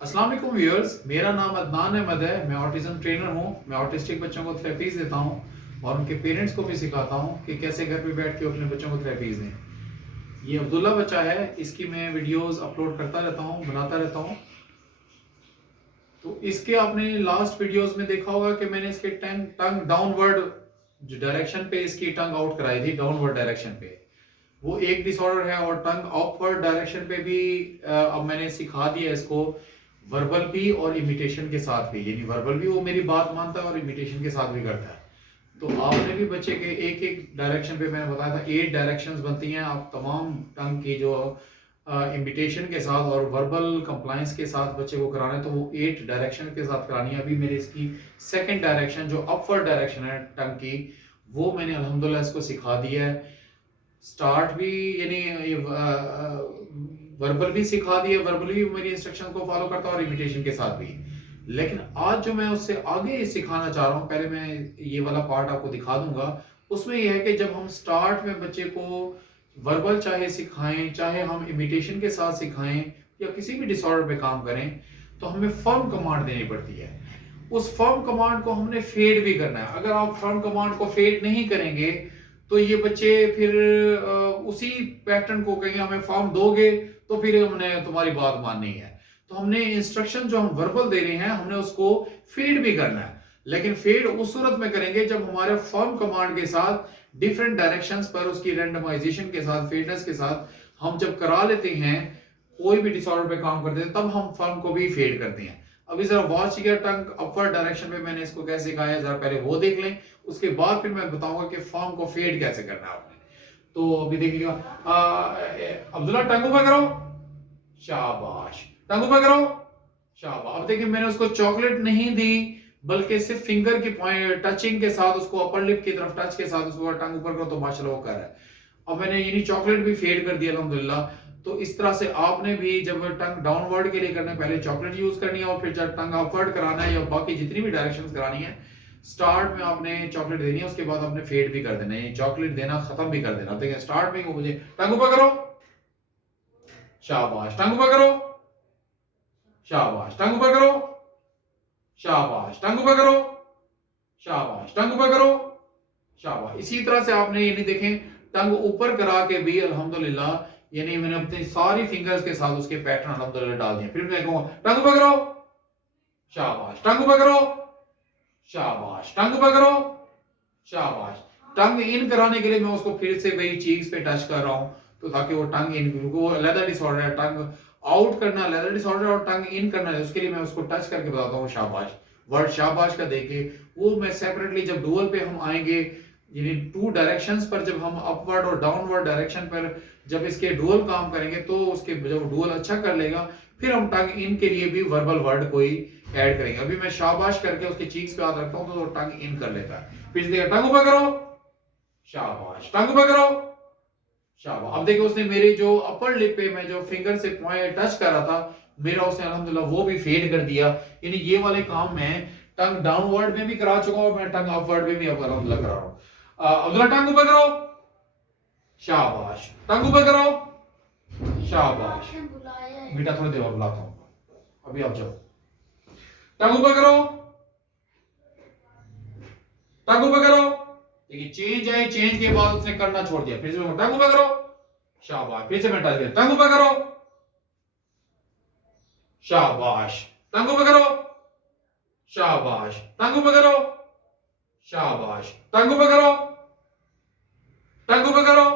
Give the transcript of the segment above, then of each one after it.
अस्सलाम वालेकुम व्यूअर्स, मेरा नाम अदनान अहमद है। मैं ऑटिज्म ट्रेनर हूँ। मैं ऑटिस्टिक बच्चों को थेरेपीज देता हूँ और उनके पेरेंट्स को भी सिखाता हूँ कि कैसे घर पे बैठ के अपने बच्चों को थेरेपीज दें। ये अब्दुल्ला बच्चा है, इसकी मैं वीडियोस अपलोड करता रहता हूँ, बनाता रहता हूँ। तो इसके आपने लास्ट वीडियोस में देखा होगा कि मैंने इसके टंग टंग डाउनवर्ड जो डायरेक्शन पे इसकी टंग आउट कराई थी, डाउनवर्ड डायरेक्शन पे। वो एक डिसऑर्डर है। और टंग अपवर्ड डायरेक्शन पे भी अब मैंने सिखा दिया इसको, वर्बल भी और इमिटेशन के साथ भी। यानी वर्बल भी वो मेरी बात मानता है और इमिटेशन के साथ भी करता है। तो आपने भी बच्चे के एक एक डायरेक्शन पे, मैंने बताया था 8 डायरेक्शंस बनती हैं। आप तमाम टंग की जो इमिटेशन के साथ और वर्बल कंप्लायंस के साथ बच्चे को कराना है तो वो 8 डायरेक्शन के साथ करानी है। अभी मेरे इसकी सेकंड डायरेक्शन जो अपवर्ड डायरेक्शन है टंग की, वो मैंने अल्हम्दुलिल्लाह इसको सिखा दिया है। स्टार्ट भी यानी वर्बल भी सिखा दिए, वर्बल भी मेरी इंस्ट्रक्शन को फॉलो करता है और इमिटेशन के साथ भी। लेकिन आज जो मैं उससे आगे सिखाना चाह रहा हूँ, पहले मैं ये वाला पार्ट आपको दिखा दूंगा। उसमें यह है कि जब हम स्टार्ट में बच्चे को वर्बल चाहे सिखाएं, चाहे हम इमिटेशन के साथ सिखाएं या किसी भी डिसऑर्डर पे काम करें, तो हमें फर्म कमांड देनी पड़ती है। उस फर्म कमांड को हमने फेड भी करना है। अगर आप फर्म कमांड को फेड नहीं करेंगे तो ये बच्चे फिर उसी पैटर्न को कहेंगे हमें फॉर्म दोगे तो फिर हमने तुम्हारी बात माननी है। तो हमने इंस्ट्रक्शन जो हम वर्बल दे रहे हैं हमने उसको फीड भी करना है। लेकिन फीड उस सूरत में करेंगे जब हमारे फॉर्म कमांड के साथ डिफरेंट डायरेक्शंस पर उसकी रैंडमाइजेशन के साथ, फीडनेस के साथ हम जब करा लेते हैं, कोई भी डिसऑर्डर पे काम करते हैं, तब हम फॉर्म को भी फेड करते हैं। अभी जरा वॉच किया टंग अपवर्ड डायरेक्शन में मैंने इसको कैसे सिखाया, जरा पहले वो देख लें। उसके बाद फिर मैं बताऊंगा कि फॉर्म को फेड कैसे करना है आपने। तो अभी देखिएगा, अब्दुल्ला टंग ऊपर करो, शाबाश। टंग ऊपर करो, शाबाश। अब देखिए मैंने उसको चॉकलेट नहीं दी, बल्कि सिर्फ फिंगर की पॉइंट टचिंग के साथ उसको अपर लिप की तरफ टच के साथ उसको टंग ऊपर करो, तो माशाल्लाह वो कर रहा है। अब मैंने यानी चॉकलेट भी फेड कर दिया अल्हम्दुलिल्लाह। तो इस तरह से आपने भी जब टंग डाउनवर्ड के लिए करना है, पहले चॉकलेट यूज करनी है और फिर जब टंग अपवर्ड कराना है या बाकी जितनी भी डायरेक्शंस करानी है, स्टार्ट में आपने चॉकलेट देनी है, उसके बाद आपने फेड भी कर देना है। चॉकलेट देना खत्म भी कर देना। देखिए स्टार्ट में मुझे टंग ऊपर करो, शाबाश। टंग ऊपर करो, शाबाश। टंग ऊपर करो, शाबाश। टंग ऊपर करो, शाबाश। टंग ऊपर करो, शाबाश। इसी तरह से आपने यानी देखें टंग ऊपर करा के भी अल्हम्दुलिल्लाह, यानी मैंने अपनी सारी फिंगर्स के साथ उसके पैटर्न अल्हम्दुलिल्लाह डाल दिए। फिर मैं कहूंगा टंग ऊपर करो, शाबाश। टंग ऊपर करो, शाबाश। टंग ऊपर करो, शाबाश। टंग इन कराने के लिए मैं उसको फिर से वही चीज पे टच कर रहा हूं, तो ताकि वो टंग इन, वो लेदर डिसऑर्डर है, टंग आउट करना लेदर डिसऑर्डर और टंग इन करना है, उसके लिए मैं उसको टच करके बताता हूँ शाबाश। वर्ड शाबाश का देके वो मैं सेपरेटली जब डुअल पे हम आएंगे, यानी 2 डायरेक्शंस पर जब हम अपवर्ड और डाउनवर्ड डायरेक्शन पर जब इसके डुअल काम करेंगे, तो उसके जब डुअल अच्छा कर लेगा, फिर हम टंग इन के लिए भी वर्बल वर्ड कोई ऐड करेंगे। अभी मैं शाबाश करके उसके चीक्स पे हाथ रखता हूं तो वो टंग इन कर लेता है। फिर देखिए टंग ऊपर करो, शाबाश। टंग ऊपर करो, शाबाश। अब देखिए उसने मेरे जो अपर लिप पे मैं जो फिंगर से पॉइंट टच कर रहा था, मेरा उसने अल्हम्दुलिल्लाह वो भी फेड कर दिया। यानी ये वाले काम मैं टंग डाउनवर्ड में भी करा चुका हूं और मैं टंग अपवर्ड में भी अब अल्हम्दुलिल्लाह करा रहा हूं। अब्दुल्ला टंग ऊपर करो, शाबाश। टंग ऊपर करो, शाबाश। बेटा थोड़ी देर और बुलाता हूं, अभी आप जाओ। टंग ऊपर करो, टंग ऊपर करो। देखिए चेंज है, चेंज के बाद उसने करना छोड़ दिया। फिर से टंग ऊपर करो, शाबाश। फिर से मैं टच किया, टंग ऊपर करो, शाबाश। टंग ऊपर करो, शाबाश। टंग ऊपर करो, शाबाश। टंग ऊपर करो, टंग ऊपर करो,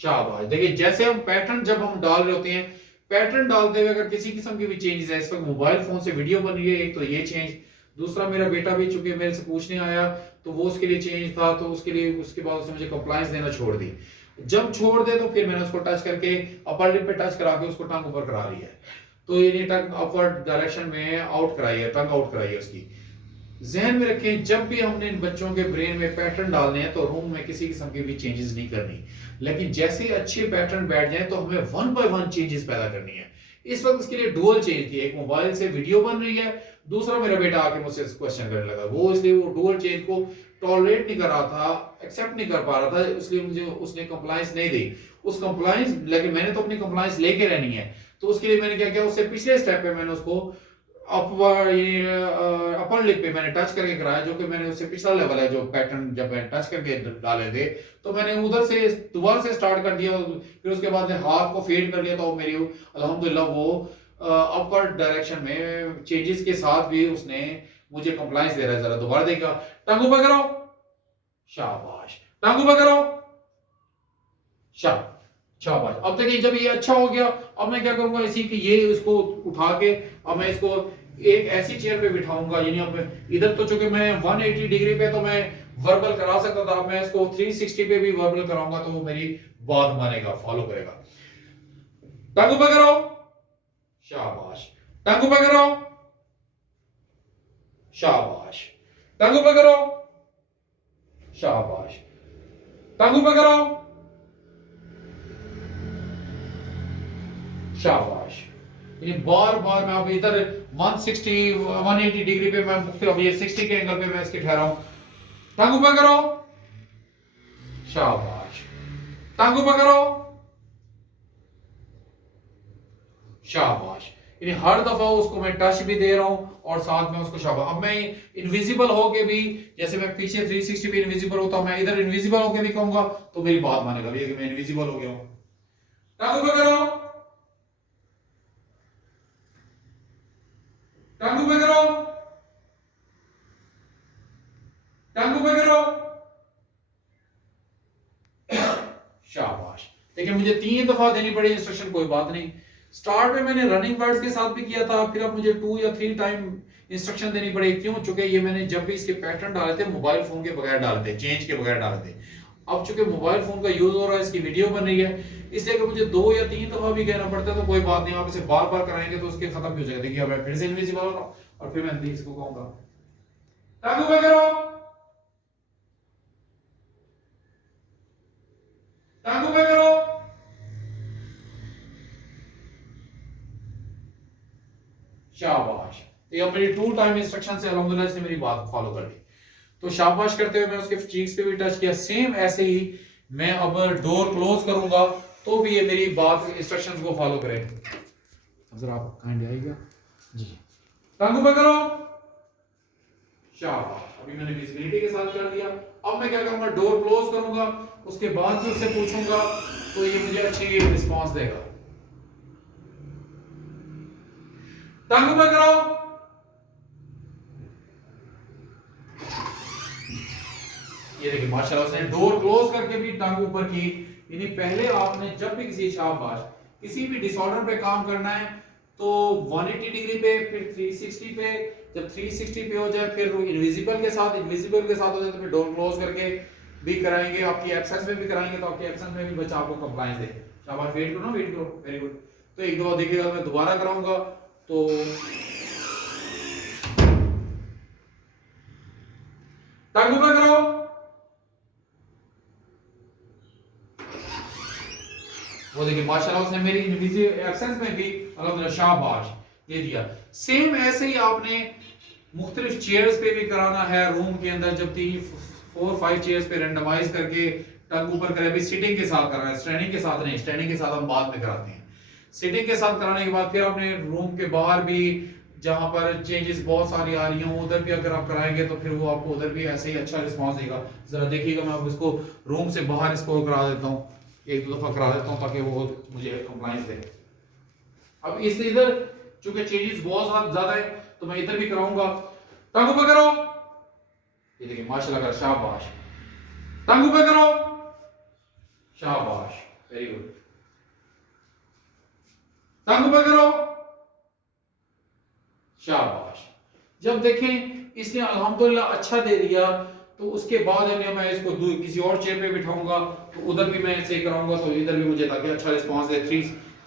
शाबाश। देखिए जैसे हम पैटर्न जब हम डाल रहे होते हैं, पैटर्न डालते हुए अगर किसी किस्म की भी चेंजेस है, इस वक्त मोबाइल फोन से वीडियो बन रही है, एक तो ये चेंज, दूसरा मेरा बेटा भी चूंकि मेरे से पूछने आया तो वो उसके लिए चेंज था, तो उसके लिए उसके बाद उसने मुझे कंप्लायंस देना छोड़ दी। जब छोड़ दे तो फिर मैंने उसको टच करके अपर लिप पे टच करा के उसको टंग ऊपर करा लिया है। तो ये टंग अपवर्ड डायरेक्शन में आउट कराई है, टंग आउट कराई है उसकी। जहन में रखें जब भी हमने इन बच्चों के ब्रेन में पैटर्न डालने हैं तो रूम में किसी किस्म की भी चेंजेस नहीं करनी। लेकिन जैसे ही अच्छे पैटर्न बैठ जाए तो हमें 1 बाय 1 चेंजेस पैदा करनी है। इस वक्त इसके लिए डुअल चेंज थी, एक मोबाइल से वीडियो बन रही है, दूसरा मेरा बेटा आके मुझसे क्वेश्चन करने लगा, वो इसलिए वो डुअल चेंज को टॉलरेट नहीं कर रहा था, एक्सेप्ट नहीं कर पा रहा था, इसलिए मुझे उसने कंप्लायंस नहीं दी। उस कंप्लायंस, लेकिन मैंने तो अपनी कंप्लायंस लेके रहनी है। तो उसके लिए मैंने क्या किया, उससे पिछले स्टेप पे मैंने उसको अपवर ये अपर लिप पे मैंने टच करके कराया, जो कि मैंने उससे पिछला लेवल है जो पैटर्न जब मैंने टच करके डाले थे, तो मैंने उधर से दोबारा से स्टार्ट कर दिया। फिर उसके बाद हाथ को फेड कर लिया, तो मेरी अल्हम्दुलिल्लाह वो अपवर्ड डायरेक्शन में चेंजेस के साथ भी उसने मुझे कंप्लायंस दे रहा है। जरा दोबारा देखा, टांग ऊपर करो, शाबाश, टांग ऊपर करो, शाबाश। अब देखिए जब ये अच्छा हो गया, अब मैं क्या करूंगा, इसी की ये इसको उठा के अब मैं इसको एक ऐसी चेयर पे बिठाऊंगा, यानी अब इधर तो चूंकि मैं 180 डिग्री पे तो मैं वर्बल करा सकता था, अब मैं इसको 360 पे भी वर्बल कराऊंगा तो वो मेरी बात मानेगा, फॉलो करेगा। टांग ऊपर करो, शाबाश, टांग ऊपर करो, शाबाश, टांग ऊपर करो, शाबाश, टांग ऊपर करो, शाबाश। ये बार बार मैं अब इधर 160 180 डिग्री पे मैं मुख्तलिफ, अब ये 60 के एंगल पे मैं इसके ठहरा हूं। टांग ऊपर करो, शाबाश, टांग ऊपर करो, शाबाश। यानी हर दफा उसको मैं टच भी दे रहा हूं और साथ में उसको शाबाश। अब मैं इनविजिबल होके भी, जैसे मैं पीछे 360 पे इनविजिबल होता हूं, मैं इधर इनविजिबल होके भी कहूंगा तो मेरी बात मानेगा भैया कि मैं इनविजिबल हो गया हूं। टांग ऊपर करो, टांग ऊपर करो, टांग ऊपर करो, शाबाश। लेकिन मुझे 3 दफा देनी पड़ी इंस्ट्रक्शन, कोई बात नहीं। स्टार्ट में मैंने रनिंग वर्ड्स के साथ भी किया था, फिर अब मुझे 2 या 3 टाइम इंस्ट्रक्शन देनी पड़ी। क्यों? चूंकि ये मैंने जब भी इसके पैटर्न डाले थे मोबाइल फोन के बगैर डाले थे, चेंज के बगैर डाले थे। अब चूंकि मोबाइल फोन का यूज हो रहा है, इसकी वीडियो बन रही है, इसलिए अगर मुझे 2 या 3 दफा भी कहना पड़ता है तो कोई बात नहीं, आप इसे बार बार कराएंगे तो उसके खत्म भी हो जाएगा। देखिए अब मैं फिर से इनविजिबल हो रहा हूं और फिर मैं इसको कहूंगा टांग ऊपर करो, टांग ऊपर करो, शाबाश। ये मेरी 2 टाइम इंस्ट्रक्शन से अल्हम्दुलिल्लाह इसने मेरी बात फॉलो कर ली। तो शाबाश करते हुए मैं उसके चीक्स पे भी टच किया। सेम ऐसे ही मैं अब डोर क्लोज करूंगा तो भी ये मेरी बात इंस्ट्रक्शंस को फॉलो करे। जरा आप काइंड आइएगा जी, टांग ऊपर करो, शाबाश। अभी मैंने विजिबिलिटी के साथ कर दिया। अब मैं क्या करूंगा, डोर क्लोज करूंगा, उसके बाद भी उससे पूछूंगा तो ये मुझे अच्छी रिस्पांस देगा। टांग ऊपर करो, ये देखिए माशाल्लाह उसने डोर क्लोज करके भी टांग ऊपर की। यानी पहले आपने जब भी किसी शाबाश किसी भी डिसऑर्डर पे काम करना है तो 180 डिग्री पे, फिर 360 पे, जब 360 पे हो जाए फिर इनविजिबल के साथ हो जाए तो फिर डोर क्लोज करके भी कराएंगे, आपकी एब्सेंस में भी कराएंगे तो आपकी एब्सेंस में भी बच्चा आपको कंप्लायंस दे। शाबाश, वेट करो ना, वेट करो, वेरी गुड। तो एक दफा देखिएगा, मैं दोबारा कराऊंगा तो टांग ऊपर करो, वो देखिए माशाल्लाह उसने मेरी इनविजिबल एब्सेंस में भी अल्हम्दुलिल्लाह शाबाश दे दिया। सेम ऐसे ही आपने मुख्तलिफ चेयर्स पे भी कराना है रूम के अंदर। जब 4-5 चेयर्स पे रेंडमाइज करके टंग ऊपर करे, भी सिटिंग के साथ करना है, स्टैंडिंग के साथ नहीं। स्टैंडिंग के साथ हम बाद में कराते हैं। सिटिंग के साथ कराने के बाद फिर आपने रूम के बाहर भी जहां पर चेंजेस बहुत सारी आ रही हैं उधर भी अगर आप कराएंगे तो फिर वो आपको उधर भी ऐसे ही अच्छा रिस्पांस देगा। जरा देखिएगा, मैं अब इसको रूम से बाहर इसको करा देता हूँ, 1-2 दफा करा देता हूँ ताकि वो मुझे कंप्लायंस दे। अब इस इधर चूंकि चेंजेस बहुत ज्यादा है तो मैं इधर भी कराऊंगा। टांग ऊपर करो, ये देखिए माशाल्लाह का, शाबाश। टांग ऊपर करो, शाबाश, वेरी गुड। टांग ऊपर करो, शाबाश। जब देखें इसने अल्हम्दुलिल्लाह अच्छा दे दिया तो उसके बाद मैं इसको किसी और चेयर पे बिठाऊंगा तो उधर भी मैं ऐसे कराऊंगा तो इधर भी मुझे ताकि अच्छा रिस्पांस दे।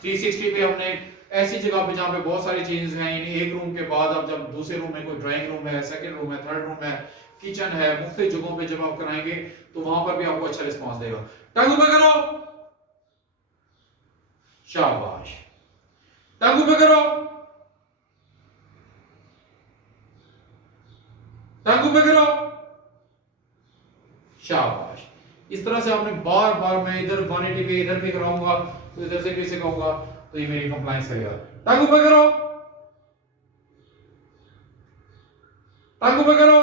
360 पे हमने ऐसी जगह पे जहां पे बहुत सारी चीजें हैं, यानी एक रूम के बाद अब जब दूसरे रूम में कोई ड्राइंग रूम है, सेकंड रूम है, थर्ड रूम है, किचन है, मुख्तलिफ जगहों पे जब आप कराएंगे तो वहां पर भी आपको अच्छा रिस्पांस देगा। टांग ऊपर करो, शाबाश। टांग ऊपर करो, टांग ऊपर करो, शाबाश। इस तरह से आपने बार बार, मैं इधर 180 पे इधर भी कराऊंगा तो इधर से फिर से कहूंगा तो ये मेरी कंप्लायंस करेगा। टंग ऊपर करो, टंग ऊपर करो,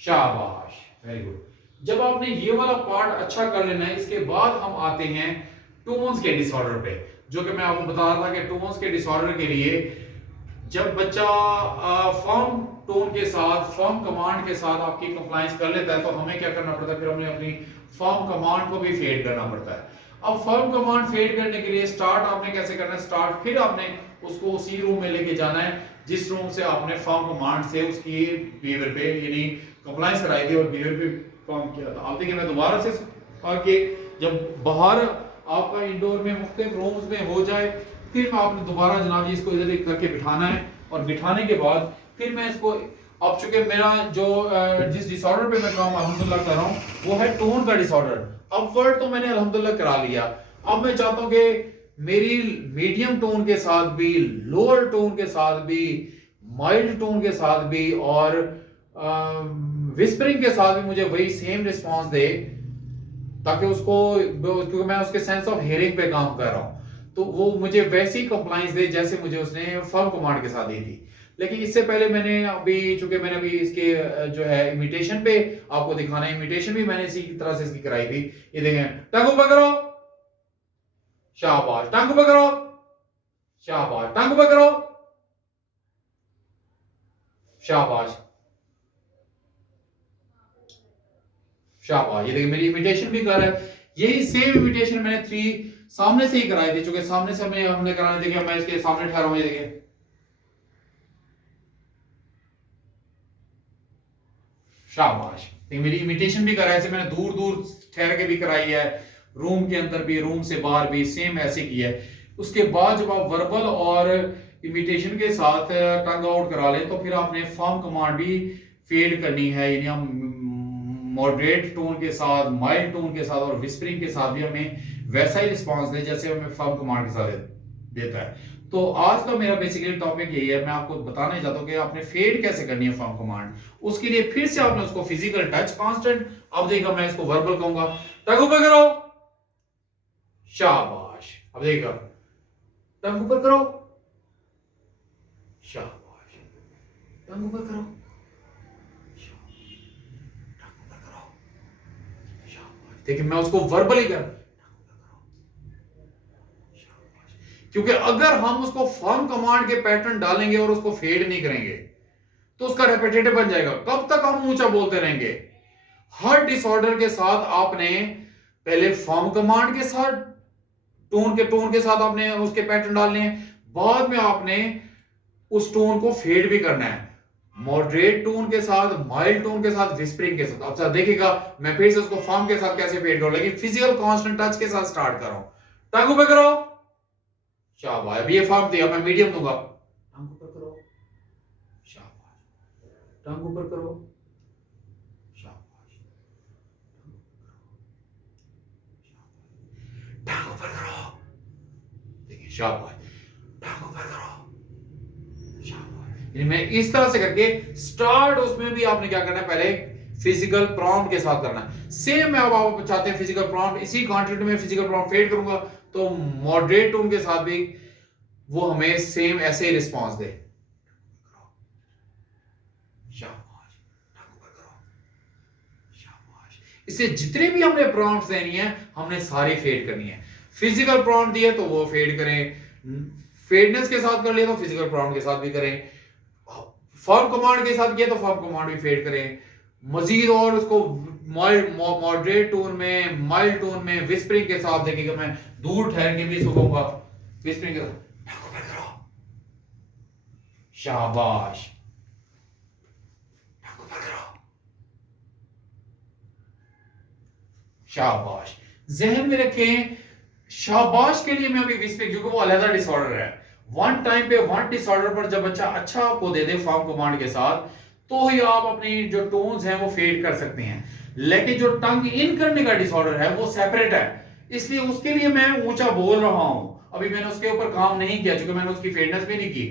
शाबाश, वेरी गुड। जब आपने ये वाला पार्ट अच्छा कर लेना है, इसके बाद हम आते हैं टोन्स के डिसऑर्डर पे, जो कि मैं आपको बता रहा था कि टोन्स के डिसऑर्डर के लिए जब बच्चा फर्म टोन के साथ, फर्म कमांड के साथ आपकी कंप्लायंस कर लेता है, तो हमें क्या करना पड़ता है, फिर हमें अपनी फर्म कमांड को भी फेड करना पड़ता है। अब फर्म कमांड फेड करने के लिए स्टार्ट आपने कैसे करना है, स्टार्ट फिर आपने उसको उसी रूम में लेके जाना है जिस रूम से आपने फर्म कमांड से उसकी बिहेवियर पे यानी कंप्लायंस कराई थी और बिहेवियर पे फॉर्म किया था। अब देखिए मैं दोबारा से आके जब बाहर आपका इंडोर में मुख्तलिफ रूम्स में हो जाए, फिर मैं आपने दोबारा जनाब जी इसको इधर करके बिठाना है, और बिठाने के बाद फिर मैं इसको, अब चूंकि मेरा जो जिस डिसऑर्डर पे मैं काम अल्हम्दुलिल्लाह कर रहा हूँ वो है टोन का डिसऑर्डर। अपवर्ड तो मैंने अल्हम्दुलिल्लाह करा लिया, अब मैं चाहता हूँ कि मेरी मीडियम टोन के साथ भी, लोअर टोन के साथ भी, माइल्ड टोन के साथ भी और विस्परिंग के साथ भी मुझे वही सेम रिस्पांस दे, ताकि उसको, क्योंकि मैं उसके सेंस ऑफ हियरिंग पे काम कर रहा हूँ, तो वो मुझे वैसी कंप्लायंस दे जैसे मुझे उसने फर्म कमांड के साथ दी थी। लेकिन इससे पहले मैंने अभी, चूंकि मैंने अभी इसके जो है इमिटेशन पे आपको दिखाना है, इमिटेशन भी मैंने इसी तरह से इसकी कराई थी। ये देखें, टंग ऊपर करो, शाबाश, टंग ऊपर करो, शाबाश, टंग ऊपर करो, शाबाश, शाबाश। ये देखिए मेरी इमिटेशन भी कर रहा है, यही सेम इमिटेशन मैंने 3 सामने से ही कराई थी, चूंकि सामने से हमने कराने, देखिए मैं इसके सामने ठहरा हूं, ये देखिए, शाबाश। मेरी इमिटेशन भी कराई, मैंने दूर दूर ठहर के भी कराई है, रूम के अंदर भी, रूम से बाहर भी सेम ऐसे किया है। उसके बाद जब आप वर्बल और इमिटेशन के साथ टंग आउट करा लें, तो फिर आपने फॉर्म कमांड भी फेड करनी है, यानी हम मॉडरेट टोन के साथ, माइल्ड टोन के साथ और विस्परिंग के साथ भी हमें वैसा ही रिस्पांस दे जैसे हमें फॉर्म कमांड के साथ देता है। तो आज का मेरा बेसिकली टॉपिक यही है, मैं आपको बताने चाहता हूं कि आपने फेड कैसे करनी है फॉर्म कमांड। उसके लिए फिर से आपने उसको फिजिकल टच कांस्टेंट, अब देखिएगा मैं इसको वर्बल कहूंगा, टंग ऊपर करो, शाबाश, अब देखिएगा, टंग ऊपर करो, शाबाश, टंग ऊपर करो, देखिए मैं उसको वर्बली कर, क्योंकि अगर हम उसको फॉर्म कमांड के पैटर्न डालेंगे और उसको फेड नहीं करेंगे तो उसका रेपिटेटिव बन जाएगा। कब तक हम ऊंचा बोलते रहेंगे? हर डिसऑर्डर के साथ आपने पहले फॉर्म कमांड के साथ टोन के साथ आपने उसके पैटर्न डालने हैं, बाद में आपने उस टोन को फेड भी करना है, मॉडरेट टोन के साथ, माइल्ड टोन के साथ, विस्परिंग के साथ। अब देखिएगा मैं फिर से उसको फॉर्म के साथ कैसे फेड करूं, लेकिन फिजिकल कांस्टेंट टच के साथ स्टार्ट कर रहा हूं। टंग ऊपर करो, शाबाश, अब ये फॉर्म दिया, मैं मीडियम दूंगा, टंग ऊपर करो, शाबाश, टंग ऊपर करो, शाबाश, टंग ऊपर करो, देखिए शाबाश, टंग ऊपर करो, शाबाश। मैं इस तरह से करके स्टार्ट, उसमें भी आपने क्या करना है, पहले फिजिकल प्रॉम्प्ट के साथ करना है। सेम मैं अब आप चाहते हैं फिजिकल प्रॉम्प्ट, इसी क्वांटिटी में फिजिकल प्रॉम्प्ट फेड करूंगा, तो मॉडरेट टोन के साथ भी वो हमें सेम ऐसे ही रिस्पांस दे, शाबाश, टंग ऊपर करो, शाबाश। इसे जितने भी हमने प्रॉम्प्ट्स देनी है हमने सारी फेड करनी है। फिजिकल प्रॉम्प्ट दिए तो वो फेड करें, फेडनेस के साथ कर लिया तो फिजिकल प्रॉम्प्ट के साथ भी करें, फॉर्म कमांड के साथ किया तो फॉर्म कमांड भी फेड करें, मजीद और उसको माइल्ड, मॉडरेट टोन में, माइल्ड टोन में, विस्परिंग के साथ। देखिएगा मैं दूर ठहर के भी इसको कहूंगा, विस्परिंग के साथ, शाबाश, शाबाश। जहन में रखें, शाबाश के लिए मैं अभी विस्परिंग, क्योंकि वो अलग डिसऑर्डर है, वन टाइम पे वन डिसऑर्डर पर जब बच्चा अच्छा आपको दे दे फॉर्म कमांड के साथ, तो ही आप अपनी जो टोन्स हैं वो फेड कर सकते हैं। लेकिन जो टंग इन करने का डिसऑर्डर है वो सेपरेट है, इसलिए उसके लिए मैं ऊंचा बोल रहा हूं। अभी मैंने उसके ऊपर काम नहीं किया, क्योंकि मैंने उसकी फेडनेस भी नहीं की।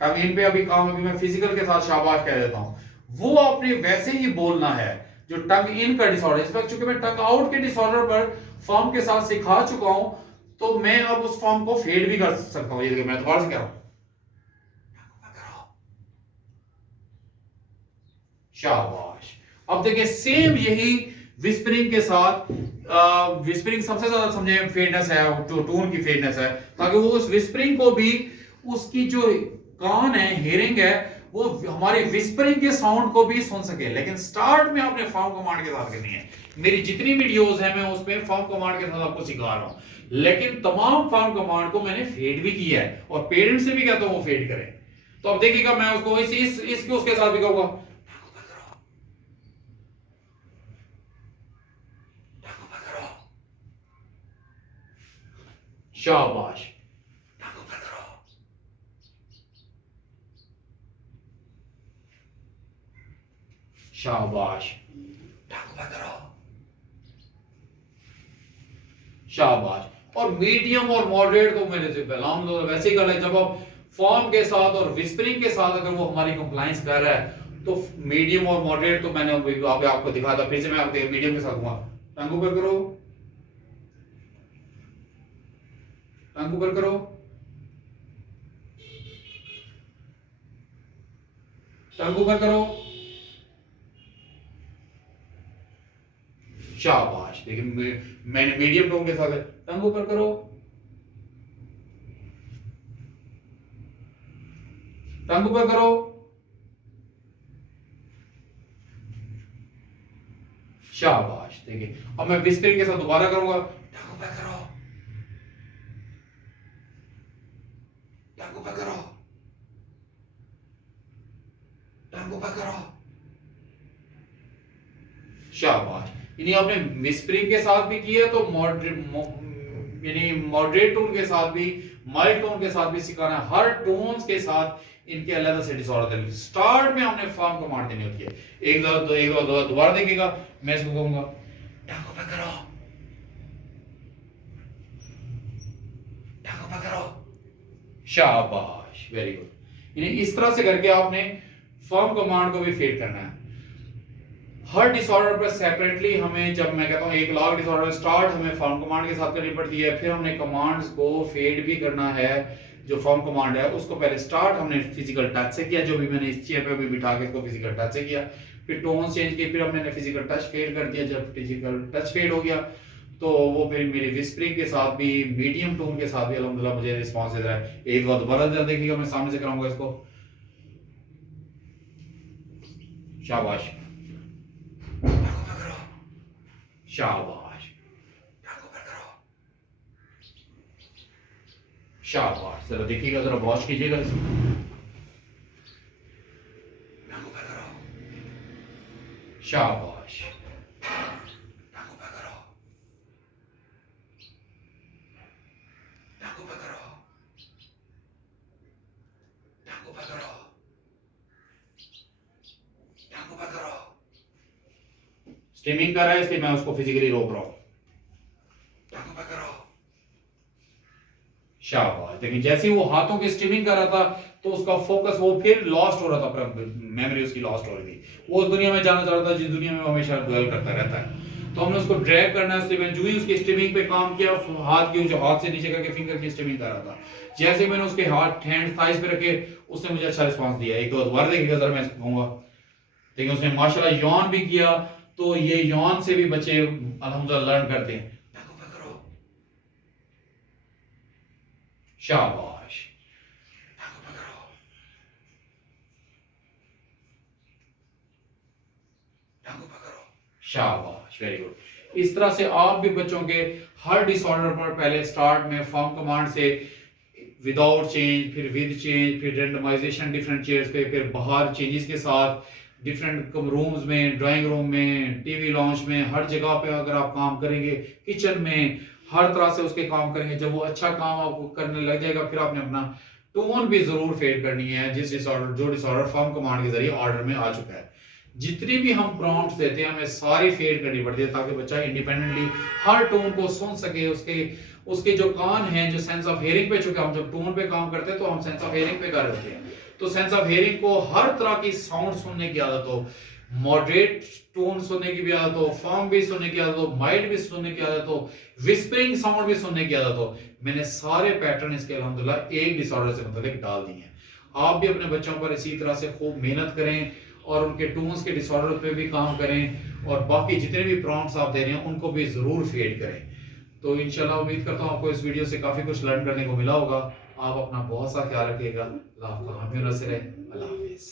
टंग इन पे अभी काम, अभी मैं फिजिकल के साथ शाबाश कह देता हूं, वो आपने वैसे ही बोलना है जो टंग इन का डिसऑर्डर। इस वक्त चूंकि मैं टंग आउट के डिसऑर्डर पर फॉर्म के साथ सिखा चुका हूं, तो मैं अब उस फॉर्म को फेड भी कर सकता हूं। ये देखिए मैं दोबारा से कह रहा हूं, शाबाश। अब देखिए सेम यही विस्परिंग के साथ, विस्परिंग सबसे ज्यादा समझे फेडनेस है, टोन की फेडनेस है, ताकि वो उस विस्परिंग को भी, उसकी जो कान है, हियरिंग है, वो हमारे विस्परिंग के साउंड को भी सुन सके। लेकिन स्टार्ट में आपने फॉर्म कमांड के साथ करनी है। मेरी जितनी वीडियोस है मैं उसमें फॉर्म कमांड के साथ आपको सिखा रहा हूं, लेकिन तमाम फॉर्म कमांड को मैंने फेड भी किया है और पेरेंट्स से भी कहता हूं वो फेड करें। तो अब देखिएगा मैं उसको इसके उसके साथ भी कहूंगा, शाबाश, शाबाश, शाबाश। और मीडियम और मॉडरेट तो मेरे से पहला हम लोग वैसे ही कर रहे हैं। जब आप फॉर्म के साथ और विस्परिंग के साथ अगर वो हमारी कंप्लायंस कर रहा है, तो मीडियम और मॉडरेट तो मैंने आपको दिखा था, फिर से मैं आपको मीडियम के साथ दूंगा। टंग ऊपर करो, टंग ऊपर करो, टंग ऊपर करो, शाबाश। देखिए मैंने मीडियम टोन के साथ, टंग ऊपर करो, टंग ऊपर करो, शाबाश। देखिए अब मैं विस्परिंग के साथ दोबारा करूंगा, टंग ऊपर करो, टंग ऊपर करो, टंग ऊपर करो, शाबाश। यानी आपने विस्परिंग के साथ भी किया, तो यानी मॉडरेट टोन के साथ भी, माइल्ड टोन के साथ भी सिखाना है। हर टोन्स के साथ इनके अलग से डिसऑर्डर। स्टार्ट में हमने फॉर्म कमांड देनी होती है। एक दो दोबारा देखिएगा, मैं इसको कहूंगा, टांगों पे करो, टांगों पे करो, शाबाश, वेरी गुड। यानी इस तरह से करके आपने फॉर्म कमांड को भी फेड करना है। हर डिसऑर्डर पर सेपरेटली हमें, जब मैं कहता हूं एक लॉग डिसऑर्डर स्टार्ट हमें फॉर्म कमांड के साथ करनी पड़ती है, फिर हमने कमांड्स को फेड भी करना है। जो फॉर्म कमांड है उसको पहले स्टार्ट हमने फिजिकल टच से किया, जो भी मैंने इस चेयर पे भी बिठा के इसको फिजिकल टच से किया, फिर टोन चेंज किए, फिर हमने फिजिकल टच फेड कर दिया। जब फिजिकल टच फेड हो गया, तो वो फिर मेरे विस्परिंग के साथ भी, मीडियम टोन के साथ भी अल्हम्दुलिल्लाह मुझे रिस्पांस दे रहा है। एक बार दोबारा देखिएगा, मैं सामने से कराऊंगा इसको, शाबाश, शाबाश, शाबाश। जरा देखिएगा, जरा वॉच कीजिएगा इसको, शाबाश, स्ट्रीमिंग कर रहा है इसलिए मैं उसको फिजिकली रोक रहा हूं। शाबाश। देखिए जैसे ही वो हाथों की स्ट्रीमिंग कर रहा था, तो उसका फोकस, वो फिर लॉस्ट हो रहा था, मेमोरी उसकी लॉस्ट हो रही थी। वो उस दुनिया में जाना चाह रहा था जिस दुनिया में वो हमेशा ड्वेल करता रहता है। तो हमने उसको ड्रैग करना है। इसलिए मैंने जो ही उसकी स्ट्रीमिंग पे काम किया, हाथ की, जो हाथ से नीचे करके फिंगर की स्ट्रीमिंग कर रहा था, जैसे मैंने उसके हाथ हैंड थाइस पे रखे, उसने मुझे अच्छा रिस्पांस दिया। एक दो दोबारा देखिएगा, जरा मैं कहूंगा, देखिए उसने माशाल्लाह यॉन भी किया। तो ये यॉन से भी बच्चे अल्हम्दुलिल्लाह लर्न करते हैं। शाबाश, शाबाश, वेरी गुड। इस तरह से आप भी बच्चों के हर डिसऑर्डर पर पहले स्टार्ट में फॉर्म कमांड से विदाउट चेंज, फिर विद चेंज, फिर रेंडमाइजेशन डिफरेंट चेयर्स पे, फिर बाहर चेंजेस के साथ, डिफरेंट रूम्स में, ड्राइंग रूम में, टीवी लॉन्च में, हर जगह पे अगर आप काम करेंगे, किचन में, हर तरह से उसके काम करेंगे। जब वो अच्छा काम आपको करने लग जाएगा, फिर आपने अपना टोन भी जरूर फेड करनी है, जिस डिसऑर्डर, जो डिसऑर्डर फॉर्म कमांड के जरिए ऑर्डर में आ चुका है। जितनी भी हम प्रॉम्प्ट्स देते हैं, हमें सारी फेड करनी पड़ती है, ताकि बच्चा इंडिपेंडेंटली हर टोन को सुन सके। उसके उसके जो कान हैं, जो सेंस ऑफ हियरिंग पे, चूंकि हम जब टोन पे काम करते हैं तो हम सेंस ऑफ हियरिंग पे कर रहे होते हैं, तो सेंस ऑफ हियरिंग को हर तरह की साउंड सुनने की आदत हो। मॉडरेट टोन सुनने की भी आदत हो, फर्म भी सुनने की आदत हो, माइल्ड भी सुनने की आदत हो, विस्परिंग साउंड भी सुनने की आदत हो, मैंने सारे पैटर्न इसके अल्हम्दुलिल्लाह एक डिसऑर्डर से मतलब डाल दिए हैं। आप भी अपने बच्चों पर इसी तरह से खूब मेहनत करें और उनके टोन्स के डिसऑर्डर पे भी काम करें और बाकी जितने भी प्रॉम्प्ट्स आप दे रहे हैं उनको भी ज़रूर फेड करें। तो इंशाल्लाह उम्मीद करता हूँ आपको इस वीडियो से काफ़ी कुछ लर्न करने को मिला होगा। आप अपना बहुत सा ख्याल रखिएगा। अल्लाह आपका हामी और नसीर रहे। अल्लाह हाफिज़।